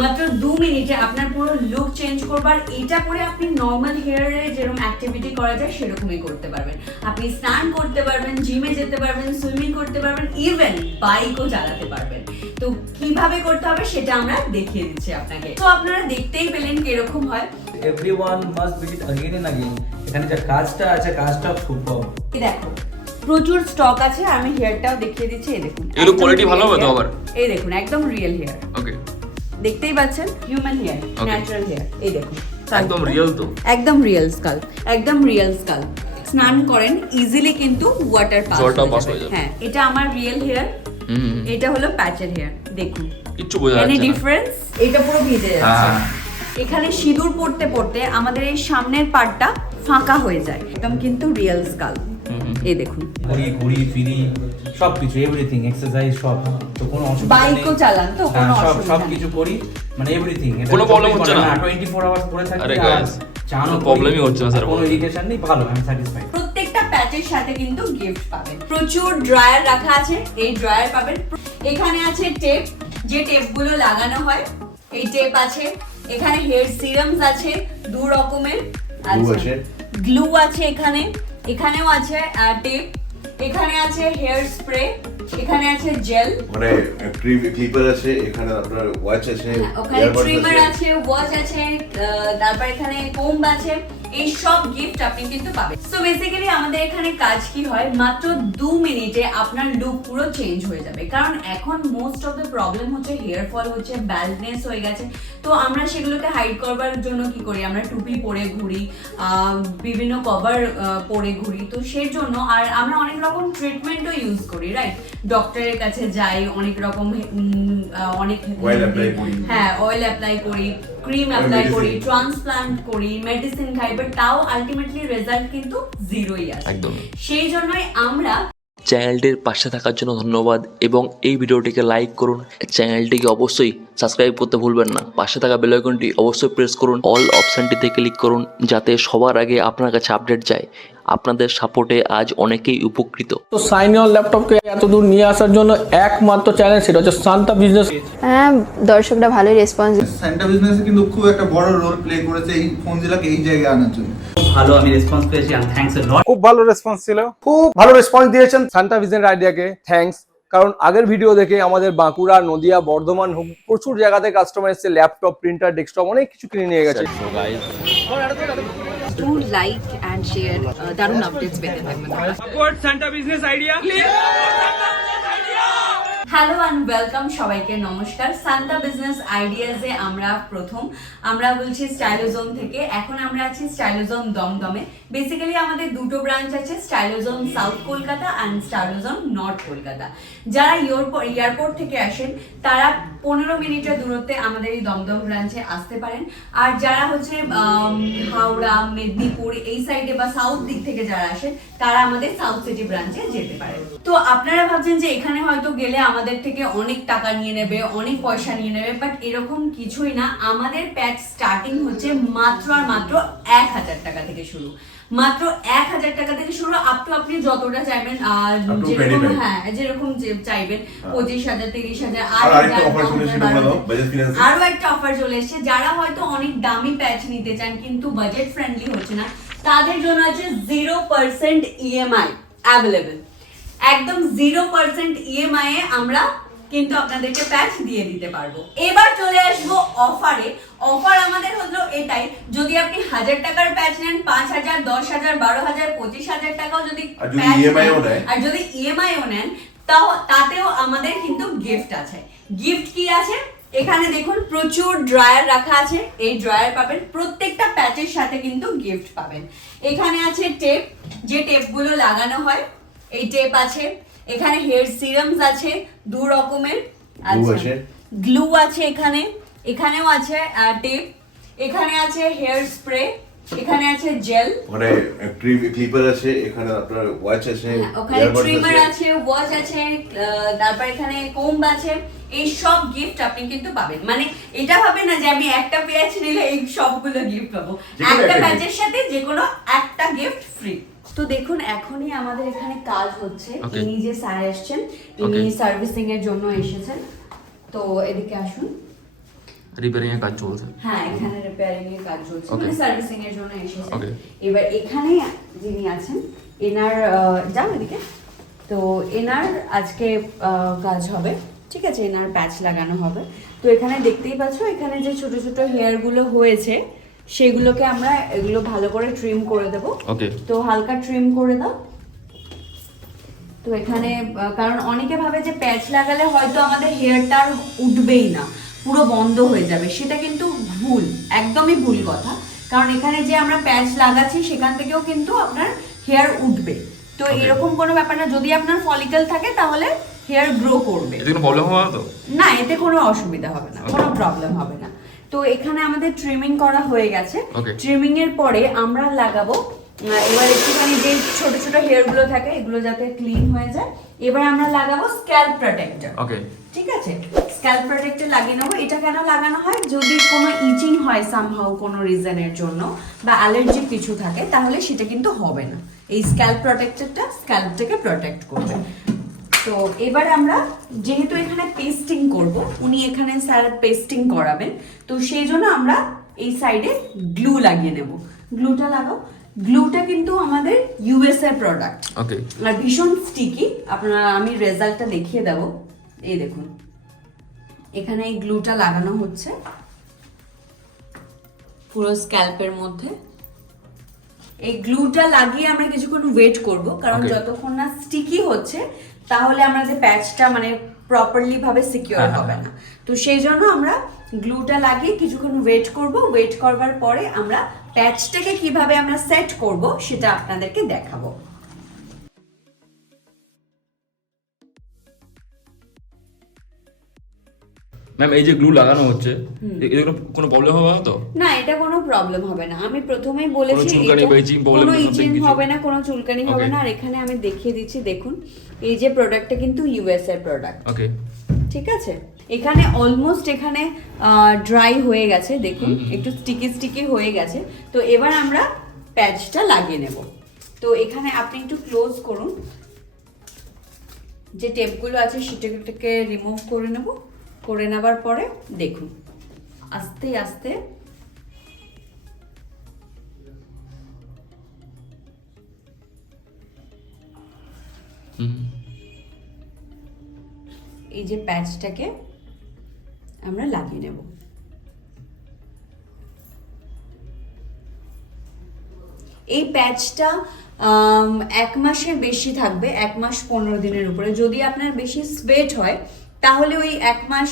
মাত্র দু মিনিটে আপনার পুরো লুক চেঞ্জ করবার এটা করে আপনি নর্মাল হেয়ারে যেরকম অ্যাক্টিভিটি করা যায় সেরকমই করতে পারবেন আপনি স্নান করতে পারবেন জিমে যেতে পারবেন সুইমিং করতে পারবেন ইভেন বাইকও চালাতে পারবেন তো কিভাবে করতে হবে সেটা আমরা দেখিয়ে দিচ্ছি আপনাকে তো আপনারা দেখতেই পেলেন কিরকম হয় everyone must visit again and again এখানে যে কাজটা আছে কাজটা সুপার এই দেখো প্রচুর স্টক আছে আমি হেয়ারটাও দেখিয়ে দিচ্ছি এই দেখুন এগুলো একদম quality real ভালো হবে তো hair। আবার? এই দেখুন একদম রিয়েল হেয়ার ওকে দেখতেই পাচ্ছেন? হিউম্যান হেয়ার ন্যাচারাল হেয়ার এই দেখুন। একদম রিয়েল তো। একদম রিয়েল স্কাল একদম রিয়েল স্কাল স্নান করেন ইজিলি কিন্তু ওয়াটার পাস হয়ে যাবে। হ্যাঁ এটা আমার রিয়েল হেয়ার এটা হলো প্যাচের হেয়ার দেখুন। কিচ্ছু বোঝা এনি যাচ্ছে না। ডিফারেন্স এটা পুরো ভিজে যাচ্ছে। হ্যাঁ। এখানে সিঁদুর পড়তে পড়তে আমাদের এই সামনের পার্টটা ফাঁকা হয়ে যায়। একদম কিন্তু রিয়েল স্কাল হুম, হুম। এই দেখুন। ঘুরি ঘুরি ফিরি সব কিছু এভরিথিং এক্সারসাইজ সব। তো কোনো অসুবিধা বাইকও চালান তো, কোনো হ্যাঁ, সব অসুবিধা সব নেই। করি। মানে এভরিথিং কোনো problem হচ্ছে না? 24 আওয়ার্স পরে থাকি আরে কোনো করি। problem-ই হচ্ছে না, sir, কোনো ইরিটেশন নেই ভালো আমি স্যাটিসফাইড প্রত্যেকটা প্যাচের সাথে কিন্তু গিফট পাবেন। প্রচুর ড্রয়ার রাখা আছে এই ড্রয়ার পাবেন। এখানে আছে টেপ যে টেপগুলো লাগানো হয় এই টেপ আছে। এখানে হেয়ার সিরামস আছে দু রকমের। আছে। গ্লু আছে এখানে। এখানেও আছে টেপ এখানে আছে হেয়ার স্প্রে এখানে আছে জেল। মানে ক্লিপার আছে এখানে আপনার ওয়াচ আছে হ্যাঁ, ওখানে ট্রিমার আছে। ওয়াচ আছে তারপর এখানে কোম্ব আছে। এই সব গিফট আপনি কিন্তু পাবেন। সো বেসিক্যালি আমাদের এখানে কাজ কি হয়? মাত্র দু মিনিটে আপনার লুক পুরো চেঞ্জ হয়ে যাবে। কারণ এখন মোস্ট অফ দ্য প্রবলেম হচ্ছে হেয়ার ফল হচ্ছে ব্যালনেস হয়ে গেছে। তো আমরা সেগুলোকে হাইড করবার জন্য কি করি? আমরা টুপি পরে ঘুরি বিভিন্ন কভার পরে ঘুরি। তো সেই জন্য আর আমরা অনেক রকম ট্রিটমেন্টও ইউজ করি রাইট ডক্টরের কাছে যাই অনেক রকম অনেক। হ্যাঁ অয়েল অ্যাপ্লাই করি। ক্রিম অ্যাপ্লাই করি ট্রান্সপ্লান্ট করি মেডিসিন খাই বাট তাও আলটিমেটলি রেজাল্ট কিন্তু জিরোই আসে। একদম সেই জন্যই আমরা চ্যানেলটির পাশে থাকার জন্য ধন্যবাদ এবং এই ভিডিওটিকে লাইক করুন। চ্যানেলটিকে অবশ্যই সাবস্ক্রাইব করতে ভুলবেন না। পাশে থাকা বেলাইকনটি অবশ্যই প্রেস করুন। অল অপশানটিতে ক্লিক করুন যাতে সবার আগে আপনার কাছে আপডেট যায়। আপনাদের সাপোর্টে আজ অনেকেই উপকৃত। তো সাইন অন ল্যাপটপকে এত দূর নিয়ে আসার জন্য একমাত্র চ্যানেল সেটা হচ্ছে শান্তা বিজনেস হ্যাঁ দর্শকরা ভালোই রেসপন্স স্যান্টা বিজনেসে কিন্তু খুব একটা বড় রোল প্লে করেছে এই ফোনজিলাকে এই জায়গায় আনার জন্য। ভালো আমি রেসপন্স পেয়েছি আর থ্যাঙ্কস এ লট খুব ভালো রেসপন্স ছিল। খুব ভালো রেসপন্স দিয়েছেন সান্টা ভিজন আইডিয়াকে থ্যাঙ্কস কারণ আগের ভিডিও দেখে আমাদের বাঁকুড়া নদিয়া বর্ধমান প্রচুর জায়গাতে কাস্টমার এসেছে ল্যাপটপ প্রিন্টার ডেস্কটপ অনেক কিছু কিনে নিয়ে গেছে। টু লাইক অ্যান্ড শেয়ার দারুণ আপডেটস পেতে থাকবেন হ্যালো অ্যান্ড ওয়েলকাম সবাইকে নমস্কার। সান্তা বিজনেস আইডিয়াজে আমরা প্রথম। আমরা বলছি স্টাইলোজোন থেকে। এখন আমরা আছি স্টাইলোজোন দমদমে। বেসিক্যালি আমাদের দুটো ব্রাঞ্চ আছে Stylozone south Kolkata and Stylozone north Kolkata যারা এয়ারপোর্ট থেকে আসেন তারা পনেরো মিনিটের দূরত্বে আমাদের এই দমদম ব্রাঞ্চে আসতে পারেন। আর যারা হচ্ছে হাওড়া, মেদিনীপুর, এই সাইডে বা সাউথ দিক থেকে যারা আসেন, তারা আমাদের সাউথ সিটি ব্রাঞ্চে যেতে পারেন। তো আপনারা ভাবছেন যে এখানে হয়তো গেলে আমাদের থেকে অনেক টাকা নিয়ে নেবে, অনেক পয়সা নিয়ে নেবে বাট এরকম কিছুই না। আমাদের প্যাচ স্টার্টিং হচ্ছে মাত্র আর মাত্র এক হাজার টাকা থেকে শুরু। মাত্র এক হাজার টাকা থেকে শুরু আপ টু আপনি যতটা চাইবেন আর যেরকম হ্যাঁ যেরকম যে- চাইবেন পঁচিশ হাজার তিরিশ হাজার আর আরও একটা অফার চলে এসেছে যারা হয়তো অনেক দামি প্যাচ নিতে চান কিন্তু বাজেট ফ্রেন্ডলি হচ্ছে না তাদের জন্য আছে জিরো পার্সেন্ট ইএমআই অ্যাভেলেবেল একদম জিরো পার্সেন্ট ইএমআই এ আমরা কিন্তু আপনাদেরকে প্যাচ দিয়ে দিতে পারব। এবার চলে আসব অফারে অফার আমাদের হলো এটাই যদি আপনি হাজার টাকার প্যাচ নেন পাঁচ হাজার দশ হাজার বারো হাজার পঁচিশ হাজার টাকাও যদি আর যদি patch ও নেন, আর যদি ইএমআইও নেন তাও তাতেও আমাদের কিন্তু গিফট আছে। গিফট কি আছে? এখানে দেখুন প্রচুর ড্রায়ার রাখা আছে। এই ড্রায়ার পাবেন প্রত্যেকটা প্যাচের সাথে কিন্তু গিফট পাবেন। এখানে আছে টেপ যে টেপগুলো লাগানো হয় এই টেপ আছে। এখানে হেয়ার সিরামস আছে দু রকমের আছে। গ্লু আছে এখানে এখানেও আছে টেপ এখানে আছে হেয়ার স্প্রে এখানে আছে জেল মানে ক্লিপার আছে এখানে আপনার ওয়াচ আছে হ্যাঁ, ওখানে ট্রিমার আছে। ওয়াচ আছে তারপর এখানে কোম্ব আছে। এই সব গিফট আপনি কিন্তু পাবেন। মানে এটা ভাবেন না যে আমি একটা পেঁয়াজ নিলে এই সবগুলো গিফট পাবো। একটা প্যাচের সাথে যে কোনো একটা গিফট ফ্রি তো দেখুন এখনই আমাদের এখানে কাজ হচ্ছে। ইনি যে স্যার এসেছেন ইনি সার্ভিসিং এর জন্য এসেছেন। তো এদিকে আসুন। রিপেয়ারিং এর কাজ চলছে? হ্যাঁ এখানে রিপেয়ারিং এর কাজ চলছে। মানে সার্ভিসিং এর জন্য এসেছে এবার এখানে যিনি আছেন এনার যাও এদিকে। তো এনার আজকে কাজ হবে। ঠিক আছে এনার প্যাচ লাগানো হবে। তো এখানে দেখতেই পাচ্ছ এখানে যে ছোট ছোট হেয়ারগুলো হয়েছে সেগুলোকে আমরা এগুলো ভালো করে ট্রিম করে দেবো। ওকে তো হালকা ট্রিম করে দাও। তো এখানে কারণ অনেকে ভাবে যে প্যাচ লাগালে হয়তো আমাদের হেয়ারটা আর উঠবেই না পুরো বন্ধ হয়ে যাবে। সেটা কিন্তু ভুল একদমই ভুল কথা। কারণ এখানে যে আমরা প্যাচ লাগাচ্ছি সেখান থেকেও কিন্তু আপনার হেয়ার উঠবে। তো এরকম কোনো ব্যাপার না যদি আপনার ফলিকল থাকে তাহলে হেয়ার গ্রো করবে। এতে কোনো প্রবলেম হবে তো? না এতে কোনো অসুবিধা হবে না কোনো প্রবলেম হবে না। তো এখানে আমাদের ট্রিমিং করা হয়ে গেছে। ট্রিমিং এর পরে আমরা লাগাবো এবার একটুখানি যে ছোট ছোট হেয়ারগুলো থাকে এগুলো যাতে ক্লিন হয়ে যায়। এবার আমরা লাগাবো স্ক্যাল্প প্রোটেক্টর ওকে ঠিক আছে? স্ক্যাল্প প্রোটেক্টর লাগিয়ে নেব। এটা কেন লাগানো হয়? যদি কোনো ইচিং হয় সামহাউ কোনো রিজনের জন্য বা অ্যালার্জি কিছু থাকে তাহলে সেটা কিন্তু হবে না। এই স্ক্যাল্প প্রোটেক্টরটা স্ক্যাল্পটাকে প্রোটেক্ট করবে। তো এবার আমরা যেহেতু এখানে পেস্টিং করব উনি এখানে স্যার পেস্টিং করাবেন তো সেই জন্য আমরা এই সাইডে গ্লু লাগিয়ে নেব গ্লুটা লাগাও। গ্লুটা কিন্তু আমাদের ইউএসএ প্রোডাক্ট ওকে আর ভীষণ স্টিকি আপনারা আমি রেজাল্টটা দেখিয়ে দেব। এই দেখুন। এখানে এই গ্লুটা লাগানো হচ্ছে। পুরো স্ক্যাল্পের মধ্যে। এই গ্লুটা লাগিয়ে আমরা কিছুক্ষণ ওয়েট করব কারণ যতক্ষণ না স্টিকি হচ্ছে তাহলে আমরা যে প্যাচটা মানে প্রপারলি ভাবে সিকিউর হ্যাঁ, হ্যাঁ, হবে না। তো সেই জন্য আমরা গ্লুটা লাগিয়ে কিছুক্ষণ ওয়েট করব। ওয়েট করবার পরে আমরা প্যাচটাকে কীভাবে আমরা সেট করব সেটা আপনাদেরকে দেখাবো। ম্যাম এই যে গ্লু লাগানো হচ্ছে এতে কোনো প্রবলেম হবে না তো না এটা কোনো প্রবলেম হবে না। আমি প্রথমেই বলেছি কোনো ইচিং হবে না কোনো চুলকানি হবে না। আর এখানে আমি দেখিয়ে দিচ্ছি দেখুন এই যে প্রোডাক্টটা কিন্তু ইউএস এর প্রোডাক্ট ওকে ঠিক আছে? এখানে অলমোস্ট এখানে ড্রাই হয়ে গেছে দেখুন একটু স্টিকি স্টিকি হয়ে গেছে। তো এবার আমরা প্যাচটা লাগিয়ে নেব। তো এখানে আপনি একটু ক্লোজ করুন। যে টেপগুলো আছে সেটাকে রিমুভ করে নেব। করে নেবার পরে দেখুন। আস্তে আস্তে। এই যে প্যাচটাকে আমরা লাগিয়ে নেব। এই প্যাচটা এক মাসের বেশি থাকবে এক মাস পনেরো দিনের উপরে। যদি আপনার বেশি স্পেট হয় তাহলে ওই এক মাস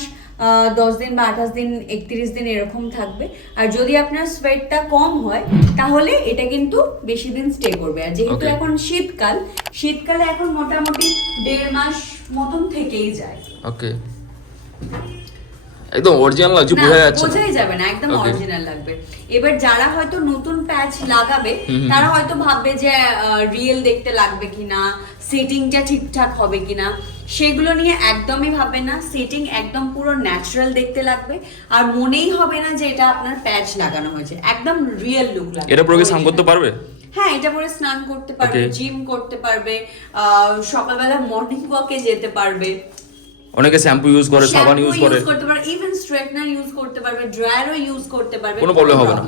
দশ দিন বা আঠাশ দিন একত্রিশ দিন এরকম থাকবে। আর যদি আপনার সোয়েটটা কম হয় তাহলে এটা কিন্তু বেশি দিন স্টে করবে। আর যেহেতু এখন শীতকাল শীতকালে এখন মোটামুটি দেড় মাস মতন থেকেই যায়। ওকে একদম অরিজিনাল লাগছে বোঝা যাচ্ছে। বোঝাই যাবে না একদম অরিজিনাল লাগবে। এবার যারা হয়তো নতুন প্যাচ লাগাবে। তারা হয়তো ভাববে যে রিয়েল দেখতে লাগবে কিনা সেটিংটা ঠিকঠাক হবে কিনা সেগুলো নিয়ে একদমই ভাববেন না। সেটিং একদম পুরো ন্যাচারাল দেখতে লাগবে। আর মনেই হবে না যে এটা আপনার প্যাচ লাগানো হয়েছে। একদম রিয়েল লুক লাগবে। এটা পরে স্নান করতে পারবে? হ্যাঁ এটা পরে স্নান করতে পারবে জিম করতে পারবে আহ, সকালবেলা মর্নিং ওয়াকে যেতে পারবে। অনেকে শ্যাম্পু ইউজ করে সাবান ইউজ করে করতে পারবে ইভেন স্ট্রেটনার ইউজ করতে পারবে ড্রায়ারও ইউজ করতে পারবে কোনো problem হবে না।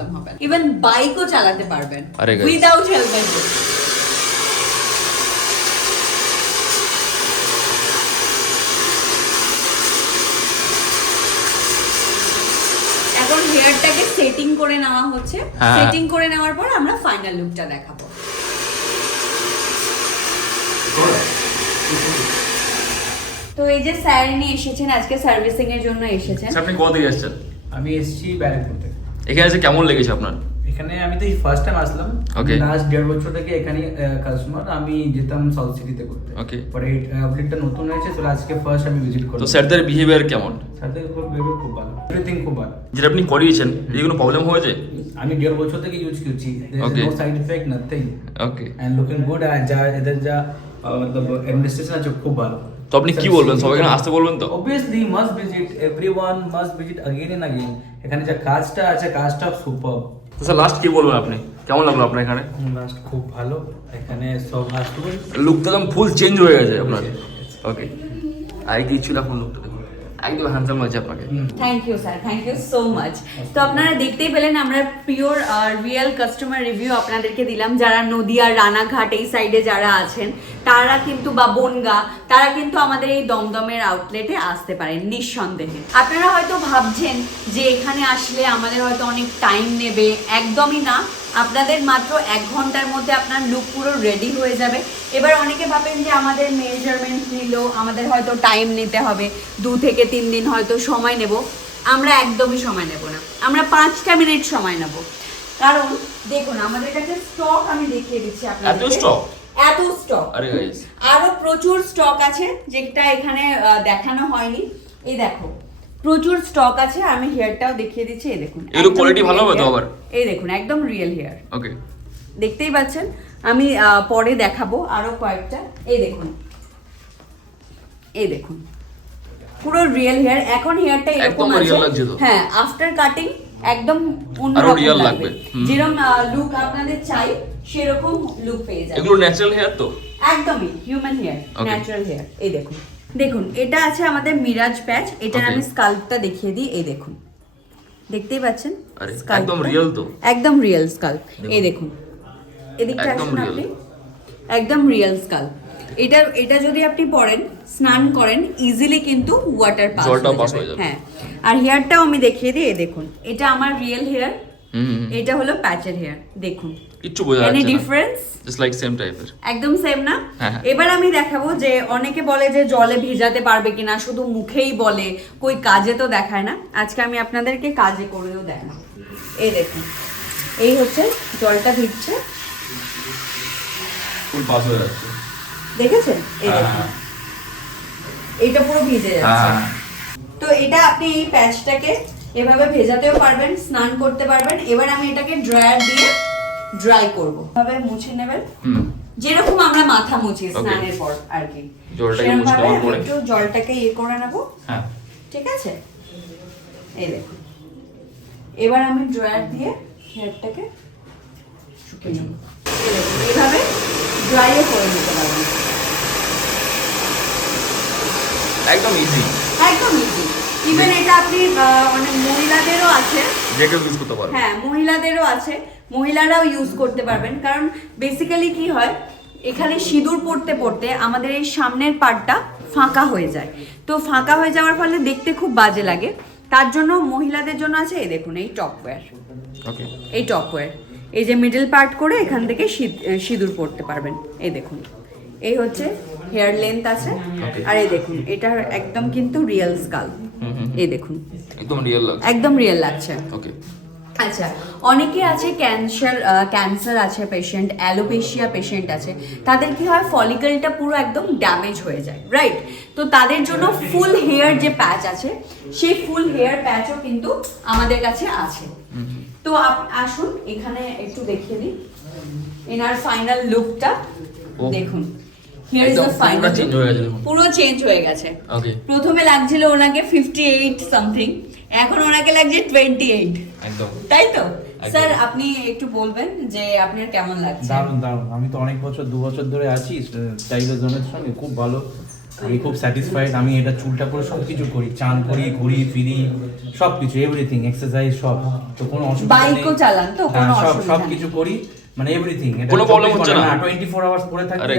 ইভেন বাইকও চালাতে পারবেন। উইদাউট হেলমেট এখন হেয়ারটাকে সেটিং করে নেওয়া হচ্ছে হ্যাঁ। সেটিং করে নেওয়ার পর আমরা ফাইনাল লুকটা দেখাবো তো এই যে স্যার ইনি এসেছেন আজকে সার্ভিসিং এর জন্য এসেছেন। আপনি কোথা থেকে এসেছেন? আমি এসেছি ব্যারাকপুর থেকে। এখানে এসে কেমন লেগেছে আপনার? এখানে আমি তো এই ফার্স্ট টাইম আসলাম। Okay. লাস্ট দেড় বছর থেকে এখানে কাস্টমার আমি যেতাম সাউথ সিটিতে করতে। Okay. পরে আউটলেটটা নতুন হয়েছে তো আজকে ফার্স্ট আমি ভিজিট করলাম। তো স্যারদের বিহেভিয়ার কেমন? খুব behavior খুব ভালো। এভরিথিং খুব ভালো। যেটা আপনি করিয়েছেন এই কোনো প্রবলেম হয়েছে? আমি দেড় বছর থেকে ইউজ করছি. No side effect nothing okay and looking good আর যা এদের যা মতলব অ্যাডমিনিস্ট্রেশন আছে খুব ভালো তো আপনি কি বলবেন সবাইকে আসতে বলবেন তো obviously must visit everyone must visit again and again এখানে যে কাজটা আছে কাজটা সুপার তো স্যার লাস্ট কি বলবেন আপনি? কেমন লাগল আপনার এখানে? লাস্ট খুব ভালো। এখানে সব আসবে লুকটা একদম ফুল চেঞ্জ হয়ে গেছে আপনার। ওকে আর কিছু না কোন লুকটা একদম হ্যান্ডসাম লাগছে আপনাকে। Thank you sir thank you so much তো আপনারা দেখতেই পেলেন আমরা পিওর রিয়েল কাস্টমার রিভিউ আপনাদেরকে দিলাম। যারা নদিয়া রানাঘাট এই সাইডে যারা আছেন তারা কিন্তু বা বনগা তারা কিন্তু আমাদের এই দমদমের আউটলেটে আসতে পারেন নিঃসন্দেহে। আপনারা হয়তো ভাবছেন যে এখানে আসলে আমাদের হয়তো অনেক টাইম নেবে। একদমই না। আপনাদের মাত্র এক ঘণ্টার মধ্যে আপনার লুক পুরো রেডি হয়ে যাবে। এবার অনেকে ভাবেন যে আমাদের মেজারমেন্ট নিলেও আমাদের হয়তো টাইম নিতে হবে। দু থেকে তিন দিন হয়তো সময় নেব। আমরা একদমই সময় নেব না। আমরা পাঁচটা মিনিট সময় নেব। কারণ দেখুন আমাদের কাছে স্টক আমি দেখিয়ে দিচ্ছি আপনাদের। এত এত স্টক আরও প্রচুর স্টক আছে যেটা এখানে দেখানো হয়নি। এই দেখো প্রচুর স্টক আছে আমি হেয়ারটাও দেখিয়ে দিচ্ছি এই দেখুন একদম quality ভালো হবে তো আবার? এই দেখুন একদম রিয়েল হেয়ার ওকে দেখতেই পাচ্ছেন আমি পরে দেখাবো আরও কয়েকটা। এই দেখুন এই দেখুন পুরো রিয়েল হেয়ার এখন হেয়ারটা এরকম একদম আছে। হ্যাঁ আফটার কাটিং একদম অন্যরকম লাগবে। যেরকম লুক আপনাদের চাই সেরকম লুক পেয়ে যাবেন। এগুলো ন্যাচারাল হেয়ার তো? একদমই হিউম্যান হেয়ার. ন্যাচারাল হেয়ার এই দেখুন দেখুন এটা আছে আমাদের মিরাজ প্যাচ। এটার আমি স্কাল্পটা দেখিয়ে দিই এই দেখুন। দেখতেই পাচ্ছেন? একদম real তো। একদম রিয়েল স্কাল্প। এই দেখুন। এদিকটা আসুন আপনি। একদম রিয়েল স্কাল্প। এটা এটা যদি আপনি পরেন স্নান করেন ইজিলি কিন্তু ওয়াটার পাস হয়ে যাবে। হ্যাঁ আর হেয়ারটাও আমি দেখিয়ে দিই এই দেখুন। এটা আমার রিয়েল হেয়ার। এটা হলো প্যাচের হেয়ার দেখুন। কিচ্ছু বোঝা যাচ্ছে না। ডিফারেন্স জাস্ট লাইক সেম টাইপের একদম সেম না? হ্যাঁ, হ্যাঁ। এবার আমি দেখাবো যে অনেকে বলে যে জলে ভিজাতে পারবে কিনা শুধু মুখেই বলে কই কাজে তো দেখায় না। আজকে আমি আপনাদেরকে কাজে করেও দেখাবো। এই দেখুন এই হচ্ছে জলটা ভিজছে। ফুল পাস হয়ে যাচ্ছে। দেখেছেন? এই হ্যাঁ, দেখুন। এইটা পুরো ভিজে যাচ্ছে। হ্যাঁ। তো এটা আপনি এই প্যাচটাকে এভাবে ভেজাতেও পারবেন স্নান করতে পারবেন। এবার আমি এটাকে ড্রায়ার দিয়ে ড্রাই করব। ভাবে মুছে নেবেন। যেরকম আমরা মাথা মুছি স্নানের পর আর কি। জলটাকে মুছে নেওয়ার পরে? একটু জলটাকে ইয়ে করে নেব। হ্যাঁ। ঠিক আছে? এই দেখুন এবার আমি ড্রয়ার দিয়ে হেয়ারটাকে শুকিয়ে নেব। এই এইভাবে ড্রাইও করে নিতে পারবেন একদম ইজি একদম ইজি ইভেন এটা আপনি আহ, অনেক মহিলাদেরও আছে। যে কেউ ইউজ করতে পারবে। হ্যাঁ মহিলাদেরও আছে। মহিলারাও ইউজ করতে পারবেন। কারণ বেসিক্যালি কি হয় এখানে সিঁদুর পড়তে পড়তে আমাদের এই সামনের পার্টটা ফাঁকা হয়ে যায়। তো ফাঁকা হয়ে যাওয়ার ফলে দেখতে খুব বাজে লাগে। তার জন্য মহিলাদের জন্য আছে এই দেখুন এই টপওয়্যার ওকে এই টপওয়্যার এই যে মিডল পার্ট করে এখান থেকে সিঁদ- সিঁদুর পড়তে পারবেন। এই দেখুন। এই হচ্ছে হেয়ার লেন্থ আছে। আর এই দেখুন এটা একদম কিন্তু রিয়েল স্কাল হুম হুম এই দেখুন। একদম রিয়েল লাগছে। একদম রিয়েল লাগছে। ওকে আচ্ছা অনেকে আছে ক্যান্সার ক্যান্সার আছে পেশেন্ট অ্যালোপেশিয়া পেশেন্ট আছে। তাদের কি হয় ফলিকলটা পুরো একদম ড্যামেজ হয়ে যায় রাইট তো তাদের জন্য ফুল হেয়ার যে প্যাচ আছে সেই ফুল হেয়ার প্যাচও কিন্তু আমাদের কাছে আছে। তো আপ- আসুন এখানে একটু দেখিয়ে দিই। এনার ফাইনাল লুকটা দেখুন। হিয়ার ইজ দ্য ফাইনাল হয়ে পুরো চেঞ্জ হয়ে গেছে। ওকে প্রথমে লাগছিল ওনাকে ফিফটি এইট সামথিং এখন ওনাকে লাগছে টোয়েন্টি এইট একদম। তাই তো? স্যার আপনি একটু বলবেন যে আপনার কেমন লাগছে? দারুণ দারুণ। আমি তো অনেক বছর দু বছর ধরে আছি টাইগার জোনের সঙ্গে। খুব ভালো। আমি খুব স্যাটিসফাইড আমি এটা চুলটা করে সব কিছু করি। চান করি ঘুরি ফিরি সব কিছু এভরিথিং এক্সারসাইজ সব। তো কোনো অসুবিধা নেই। বাইকও চালান তো? কোনো হ্যাঁ, অসুবিধা সব কিছু করি। মানে এভরিথিং কোনো problem হচ্ছে না? টোয়েন্টি ফোর আওয়ার্স পরে থাকি আরে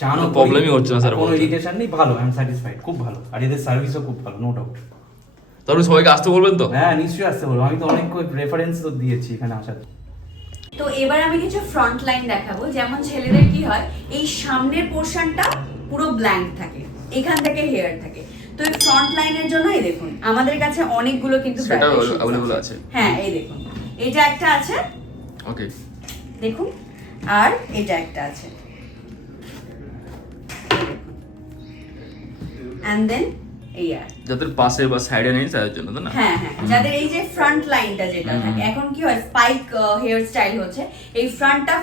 করি। problem-ই হচ্ছে না, স্যার কোনো ইরিটেশন নেই ভালো আই এম স্যাটিসফাইড খুব ভালো। আর এদের সার্ভিসও খুব ভালো নো ডাউট তারপরে সবাইকে আসতে বলবেন তো? হ্যাঁ নিশ্চয়ই আসতে বলব। আমি তো অনেক রেফারেন্স তো দিয়েছি এখানে আসার। তো এবার আমি কিছু ফ্রন্ট লাইন দেখাবো। যেমন ছেলেদের কি হয় এই সামনের পোর্শনটা পুরো ব্ল্যাঙ্ক থাকে। এখান থেকে হেয়ার থাকে। তো এই ফ্রন্ট লাইনের জন্য এই দেখুন আমাদের কাছে অনেকগুলো কিন্তু variations available আছে। হ্যাঁ এই দেখুন। এটা একটা আছে। ওকে দেখুন। আর এটা একটা আছে। অ্যান্ড দেন এই আর যাদের পাশে বা সাইডে নেই তাদের জন্য তো না? হ্যাঁ হ্যাঁ যাদের এই যে ফ্রন্ট লাইনটা যেটা থাকে এখন কি হয় স্পাইক হেয়ার স্টাইল হচ্ছে এই ফ্রন্টটা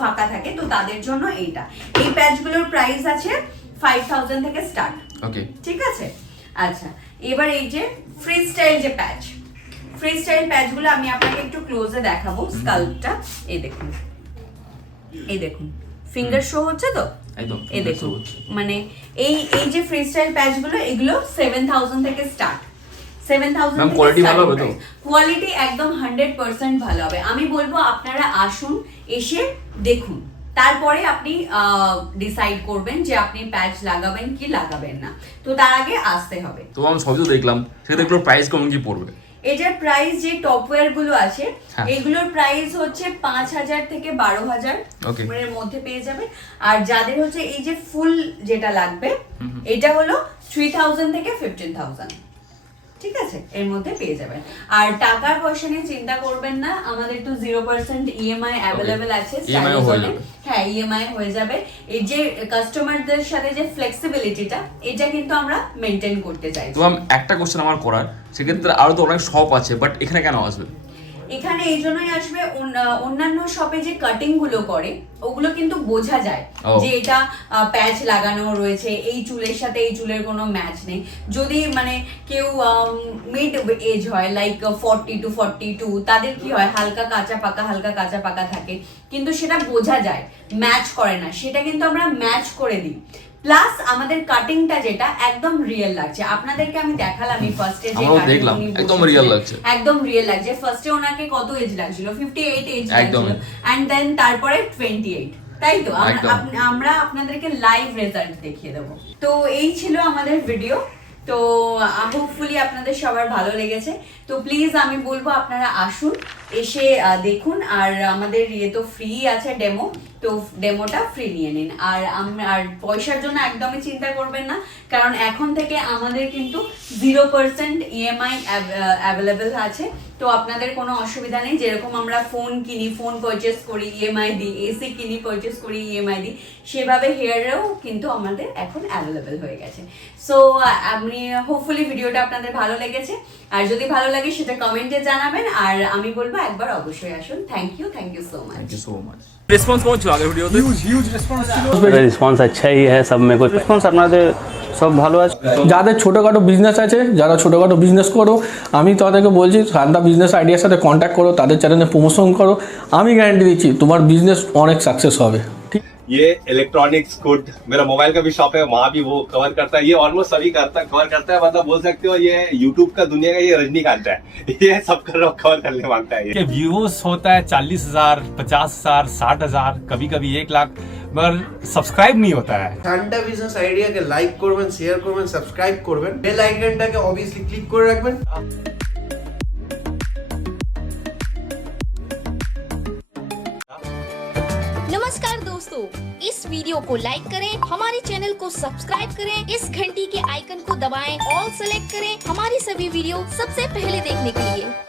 ফাঁকা থাকে তো তাদের জন্য এইটা। এই প্যাচগুলোর প্রাইস আছে ফাইভ থাউজেন্ড থেকে স্টার্ট ওকে ঠিক আছে? আচ্ছা এবার এই যে ফ্রি স্টাইল যে প্যাচ ফ্রি স্টাইল প্যাচগুলো আমি আপনাকে একটু ক্লোজে দেখাবো স্কাল্পটা এই দেখুন। এই দেখুন। ফিঙ্গার শো হচ্ছে তো? একদম এ দেখুন মানে এই এই যে ফ্রি স্টাইল প্যাচগুলো এগুলো সেভেন থাউজেন্ড থেকে স্টার্ট সেভেন থাউজেন্ড Ma'am, ভালো হবে তো? কোয়ালিটি একদম হান্ড্রেড পার্সেন্ট ভালো হবে। আমি বলব আপনারা আসুন এসে দেখুন। তারপরে আপনি ডিসাইড করবেন যে আপনি প্যাচ লাগাবেন কি লাগাবেন না। তো তার আগে আসতে হবে। তো আমি সবই দেখলাম। সেক্ষেত্রে এগুলোর প্রাইস কেমন কি পড়বে? এটার প্রাইস যে টপওয়্যারগুলো আছে হ্যাঁ। এগুলোর প্রাইস হচ্ছে পাঁচ হাজার থেকে বারো হাজার এর মধ্যে পেয়ে যাবে। আর যাদের হচ্ছে এই যে ফুল যেটা লাগবে এটা হলো থ্রি থাউজেন্ড থেকে ফিফটিন থাউজেন্ড ঠিক আছে? এর মধ্যে পেয়ে যাবেন। আর টাকার পয়সা নিয়ে চিন্তা করবেন না আমাদের তো জিরো পার্সেন্ট ইএমআই অ্যাভেলেবেল আছে EMI হয়ে। হ্যাঁ ইএমআই হয়ে যাবে। এই যে কাস্টমারদের সাথে যে ফ্লেক্সিবিলিটিটা এটা কিন্তু আমরা মেনটেন করতে চাই তো একটা কোশ্চেন আমার করার সেক্ষেত্রে আরও তো অনেক শপ আছে বাট এখানে কেন আসবে? এখানে এই জন্যই আসবে অন্যান্য শপে যে কাটিংগুলো করে ওগুলো কিন্তু বোঝা যায় যে এটা প্যাচ লাগানো রয়েছে এই চুলের সাথে এই চুলের কোনো ম্যাচ নেই। যদি মানে কেউ মিড এজ হয় like forty two forty two তাদের কি হয় হালকা কাঁচা পাকা হালকা কাঁচা পাকা থাকে। কিন্তু সেটা বোঝা যায় ম্যাচ করে না। সেটা কিন্তু আমরা ম্যাচ করে দিই। প্লাস আমাদের কাটিংটা যেটা একদম রিয়েল লাগছে। আপনাদেরকে আমি দেখালাম এই ফার্স্টে যে দেখলাম, একদম রিয়েল লাগছে। একদম রিয়েল লাগছে। ফার্স্টে ওনাকে কত এজ লাগছিল? ফিফটি এইট এজ একদম। লাগছিল অ্যান্ড দেন তারপরে টোয়েন্টি এইট তাই তো? আমরা আপনাদেরকে লাইভ রেজাল্ট দেখিয়ে দেবো। তো এই ছিল আমাদের ভিডিও তো হোপফুলি আপনাদের সবার ভালো লেগেছে। তো প্লিজ আমি বলব আপনারা আসুন, এসে দেখুন। আর আমাদের ইয়ে তো ফ্রি আছে ডেমো তো ডেমোটা ফ্রি নিয়ে নিন। আর আর পয়সার জন্য একদমই চিন্তা করবেন না, কারণ এখন থেকে আমাদের কিন্তু জিরো পার্সেন্ট ইএমআই অ্যাভেলেবেল আছে। তো আপনাদের কোনো অসুবিধা নেই যেরকম আমরা ফোন কিনি ফোন পারচেস করি ইএমআই দিই এসি কিনি পারচেস করি ইএমআই দিই সেভাবে হেয়ারেও কিন্তু আমাদের এখন অ্যাভেলেবেল হয়ে গেছে। সো আপনি হোপফুলি ভিডিওটা আপনাদের ভালো লেগেছে। আর যদি ভালো লাগে সেটা কমেন্টে জানাবেন। আর আমি বলব একবার অবশ্যই আসুন। Thank you thank you so much thank you so much response কেমন ছিল। আগের ভিডিওতে রেসপন্স আচ্ছাই হ্যাঁ সব মে রেসপন্স আপনাদের সব ভালো আছে যাদের ছোটোখাটো বিজনেস আছে যারা ছোটোখাটো বিজনেস করো আমি তাদেরকে বলছি সান্দা বিজনেস আইডিয়ার সাথে কন্ট্যাক্ট করো তাদের চ্যানেলে প্রমোশন করো আমি গ্যারান্টি দিচ্ছি তোমার বিজনেস অনেক সাকসেস হবে ঠিক ये इलेक्ट्रॉनिक्स गुड मेरा मोबाइल का भी शॉप है वहाँ भी वो कवर करता है ये ऑलमोस्ट सभी करता कवर करता है मतलब बोल सकते हो ये यूट्यूब का दुनिया का ये रजनीकांत है ये सब कर कवर करने मांगता है ये व्यूज होता है चालीस हजार पचास हजार साठ हजार कभी कभी एक लाख मगर सब्सक्राइब नहीं होता है সান্টা বিজনেস আইডিয়াকে লাইক করবেন শেয়ার করবেন সাবস্ক্রাইব করবেন বেল আইকনটাকে অবভিয়াসলি ক্লিক করে রাখবেন नमस्कार दोस्तों इस वीडियो को लाइक करें हमारे चैनल को सब्सक्राइब करें इस घंटी के आइकन को दबाएं ऑल सेलेक्ट करें हमारी सभी वीडियो सबसे पहले देखने के लिए